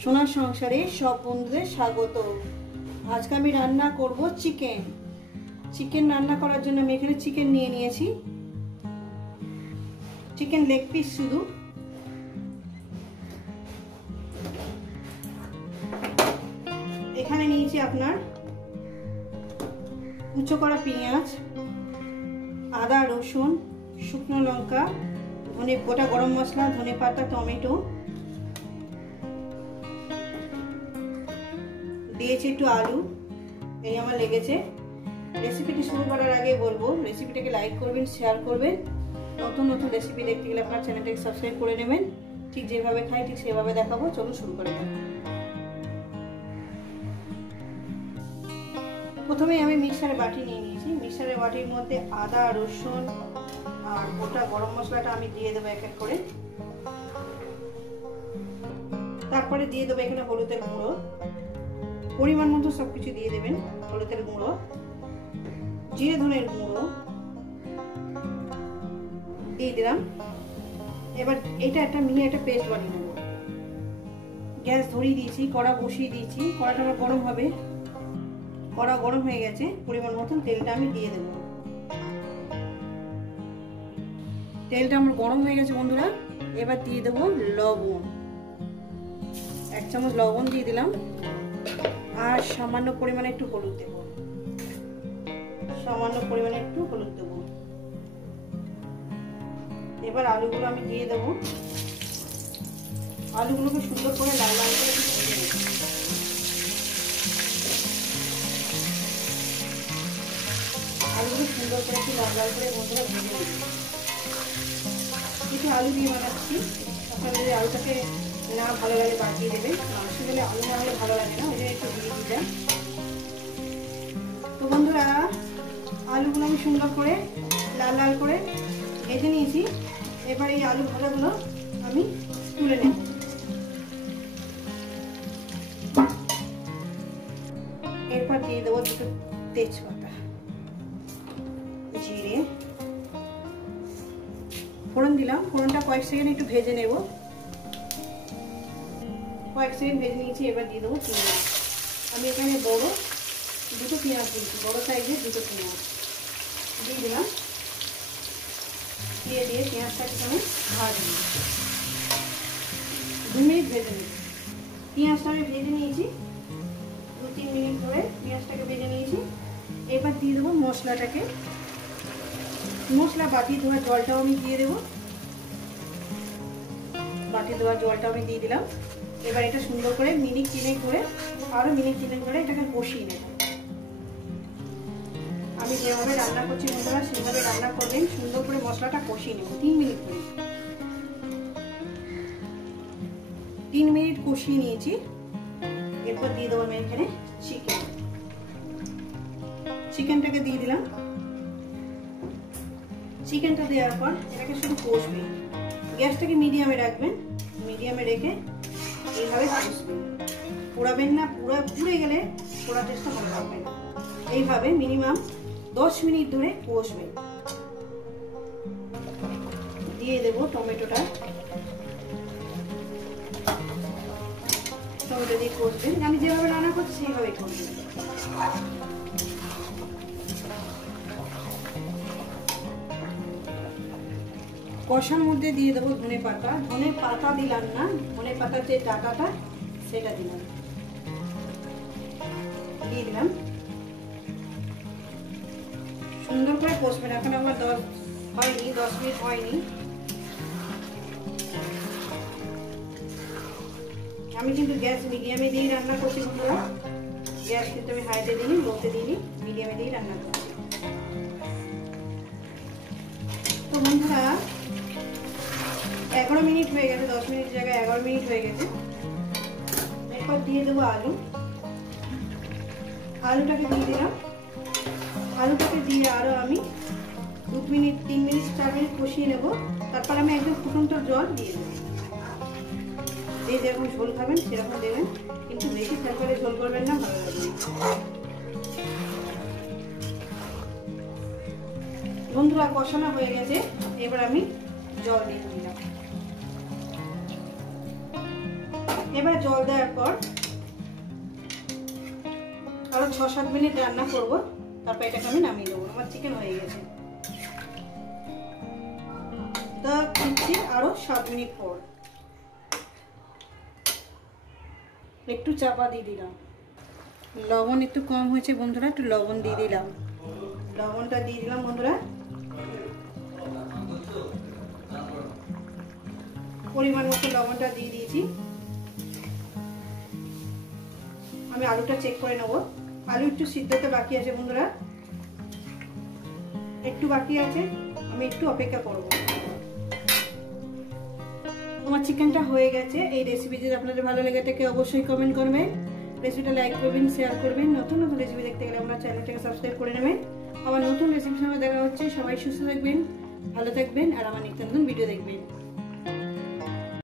সোনার সংসারে সব বন্ধুদের স্বাগত। আজকে আমি রান্না করব চিকেন। চিকেন রান্না করার জন্য আমি এখানে চিকেন নিয়ে নিয়েছি, চিকেন লেগ পিস শুধু। এখানে নিয়েছি আপনার কুচো করা পেঁয়াজ, আদা, রসুন, শুকনো লঙ্কা, ধনে গোটা গরম মশলা, ধনে পাতা, টমেটো দিয়েছি, একটু আলু। এই আমার লেগেছে। রেসিপিটি শুরু করার আগে বলবো রেসিপিটাকে লাইক করবেন, শেয়ার করবেন। নতুন নতুন রেসিপি দেখতে গেলে আপনার চ্যানেলটাকে সাবস্ক্রাইব করে নেবেন। ঠিক যেভাবে খাই ঠিক সেভাবে দেখাবো। চলুন শুরু করে দেব। প্রথমে আমি মিক্সারের বাটি নিয়ে নিয়েছি। মিক্সারের বাটির মধ্যে আদা, রসুন আর গোটা গরম মশলাটা আমি দিয়ে দেবো এক এক করে। তারপরে দিয়ে দেবো এখানে হলুদের গুঁড়ো, পরিমাণ মতো সবকিছু দিয়ে দেবেন। হলুদের গুঁড়ো, জিরে ধনের গুঁড়ো দিয়ে দিলাম। এবার এটা একটা মিহি একটা পেস্ট বানিয়ে নেব। গ্যাস ধরিয়ে দিয়েছি, কড়া বসিয়ে দিয়েছি। কড়াটা আমার গরম হবে। কড়া গরম হয়ে গেছে। পরিমাণ মতন তেলটা আমি দিয়ে দেব। তেলটা আমার গরম হয়ে গেছে বন্ধুরা। এবার দিয়ে দেবো লবণ, 1 চামচ লবণ দিয়ে দিলাম। আর সামান্য পরিমাণে একটু হলুদ দেব, সামান্য পরিমাণে একটু হলুদ দেব। এবার আলুগুলো আমি দিয়ে দেব। আলুগুলোকে সুন্দর করে লাল লাল করে ভেজে নেব। আলুগুলো সুন্দর করে একটু লাল লাল করে বন্ধুরা ভেজে নেব। কিছু আলু দিয়ে বানাচ্ছি। আপনারা যদি আলুটাকে না ভালো লাগে বাদ দিয়ে দেবেন। মাংস দিলে আলু না হলে ভালো লাগে না, ওই জন্য একটু দিয়ে দিলাম। তো বন্ধুরা আলুগুলো আমি সুন্দর করে লাল লাল করে ভেজে নিয়েছি। এবার এই আলু ভাজাগুলো আমি তুলে নেব। এরপর দিয়ে দেবো দুটো তেজপাতা, জিরে, ফোড়ন দিলাম। ফোড়নটা কয়েক সেকেন্ড একটু ভেজে নেব। কয়েক সেকেন্ড ভেজে নিয়েছি। এবার দিয়ে দেবো পেঁয়াজ। আমি এখানে বড় দুটো পেঁয়াজ দিয়েছি, বড় সাইজের দুটো পেঁয়াজ দিয়ে দিলাম। দিয়ে পেঁয়াজটাকে আমি ভাজবো। 2 মিনিট ভেজে নিই। পেঁয়াজটা আমি ভেজে নিয়েছি 2-3 মিনিট ধরে পেঁয়াজটাকে ভেজে নিয়েছি। এবার দিয়ে দেবো মশলাটাকে। মশলা বাটি ধোয়া জলটাও আমি দিয়ে দেবো। বাটি ধোয়া জলটা আমি দিয়ে দিলাম। এবার এটা সুন্দর করে মিনিট 3 করে আরো মিনিট 3 করে এটাকে কষিয়ে নেব। আমি যেভাবে রান্না করছি বন্ধুরা সেভাবে রান্না করবেন। সুন্দর করে মশলাটা কষিয়ে নেব 3 মিনিট করে। 3 মিনিট কষিয়ে নিয়েছি। এরপর দিয়ে দেবো আমি এখানে চিকেন। চিকেনটাকে দিয়ে দিলাম। চিকেনটা দেওয়ার পর এটাকে শুধু কষবে। গ্যাসটাকে মিডিয়ামে রাখবেন। মিডিয়ামে রেখে এইভাবে কষবেন, পোড়াবেন না। পুড়ে গেলে পোড়া টেস্টটা ভালো লাগবে না। এইভাবে মিনিমাম 10 মিনিট ধরে কষবেন। দিয়ে দেবো টমেটোটা। টমেটো দিয়ে কষবেন। আমি যেভাবে রান্না করছি সেইভাবে করবেন। কষার মধ্যে দিয়ে দেবো ধনে পাতা। ধনে পাতা দিলাম না, ধনে পাতার যে ডাঁটাটা সেটা দিলাম, দিয়ে দিলাম। সুন্দর করে কষবেন। এখন আমার 10 মিনিট হয়নি। আমি কিন্তু গ্যাস মিডিয়ামে দিয়ে রান্না করছি বন্ধুরা। গ্যাস কিন্তু আমি হাইতে দিইনি, লোতে দিইনি, মিডিয়ামে দিয়ে রান্না করছি। তো বন্ধুরা 11 মিনিট হয়ে গেছে। 10 মিনিট জায়গায় 11 মিনিট হয়ে গেছে। এরপর দিয়ে দেবো আলু। আলুটাকে দিয়ে দিলাম। আলুটাকে দিয়ে আরো আমি 2 মিনিট 3 মিনিট 4 মিনিট কষিয়ে নেব। তারপর আমি একদম ফুটন্ত জল দিয়ে দেবো। যে যেরকম ঝোল খাবেন সেরকম দেবেন, কিন্তু বেশি থাকলে ঝোল করবেন না, ভালো লাগবে। বন্ধুরা কষানো হয়ে গেছে। এবার আমি জল দিয়ে দিলাম। এবার জল দেওয়ার পর আরো 6-7 মিনিট রান্না করব, তারপর এটাকে আমি নামিয়ে দেবো। আমার চিকেন হয়ে গেছে। তা দিচ্ছি আরো 7 মিনিট পর। একটু চাপা দিয়ে দিলাম। লবণ একটু কম হয়েছে বন্ধুরা, একটু লবণ দিয়ে দিলাম। লবণটা দিয়ে দিলাম বন্ধুরা। পরিমাণ মতো লবণটা দিয়ে দিয়েছি। আমি আলুটা চেক করে নেব। আলু একটু সিদ্ধতে বাকি আছে বন্ধুরা, একটু বাকি আছে, আমি একটু অপেক্ষা করব। আমার চিকেনটা হয়ে গেছে। এই রেসিপি যদি আপনাদের ভালো লেগে থাকে অবশ্যই কমেন্ট করবেন, রেসিপিটা লাইক করবেন, শেয়ার করবেন। নতুন নতুন রেসিপি দেখতে গেলে আমার চ্যানেলটাকে সাবস্ক্রাইব করে নেবেন। আবার নতুন রেসিপির সঙ্গে দেখা হচ্ছে। সবাই সুস্থ থাকবেন, ভালো থাকবেন, আর আমার নিত্য নতুন ভিডিও দেখবেন।